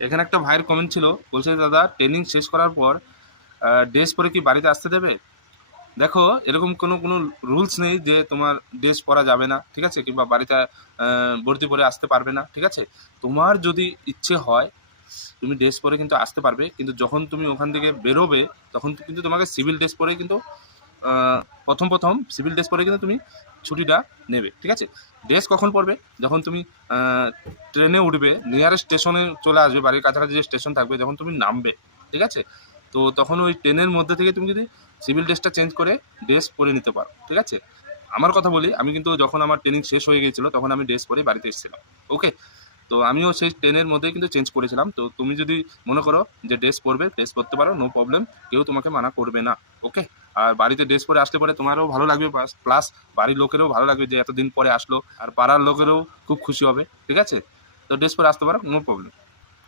এখানে একটা ভাইয়ের কমেন্ট ছিল, বলছে দাদা ট্রেনিং শেষ করার পর ড্রেস পরে কি বাড়িতে আসতে দেবে? দেখো, এরকম কোনো রুলস নেই যে তোমার ড্রেস পরা যাবে না, ঠিক আছে, কিংবা বাড়িতে বর্দি পরে আসতে পারবে না, ঠিক আছে। তোমার যদি ইচ্ছে হয় তুমি ড্রেস পরে কিন্তু আসতে পারবে, কিন্তু যখন তুমি ওখান থেকে বেরোবে তখন কিন্তু তোমাকে সিভিল ড্রেস পরে কিন্তু আহ, প্রথম সিভিল ড্রেস পরে কিন্তু তুমি ছুটিটা নেবে, ঠিক আছে। ড্রেস কখন পরবে? যখন তুমি ট্রেনে উঠবে, নিয়ারেস্ট স্টেশনে চলে আসবে, বাড়ির কাছাকাছি যে স্টেশন থাকবে, যখন তুমি নামবে, ঠিক আছে, তো তখন ওই ট্রেনের মধ্যে থেকে তুমি যদি সিভিল ড্রেসটা চেঞ্জ করে ড্রেস পরে নিতে পারো, ঠিক আছে। আমার কথা বলি, আমি কিন্তু যখন আমার ট্রেনিং শেষ হয়ে গিয়েছিল তখন আমি ড্রেস পরে বাড়িতে এসেছিলাম, ওকে। তো আমিও সেই ট্রেনের মধ্যেই কিন্তু চেঞ্জ করেছিলাম। তো তুমি যদি মনে করো যে ড্রেস পরবে, ড্রেস পরতে পারো, নো প্রবলেম, কেউ তোমাকে মানা করবে না, ওকে। আর বাড়িতে ড্রেস পরে আসলে পরে তোমারও ভালো লাগবে, প্লাস বাড়ির লোকেরও ভালো লাগবে যে এতদিন পরে আসলো, আর পাড়ার লোকেরও খুব খুশি হবে, ঠিক আছে। তো ড্রেস পরে আসতে পারো, নো প্রবলেম।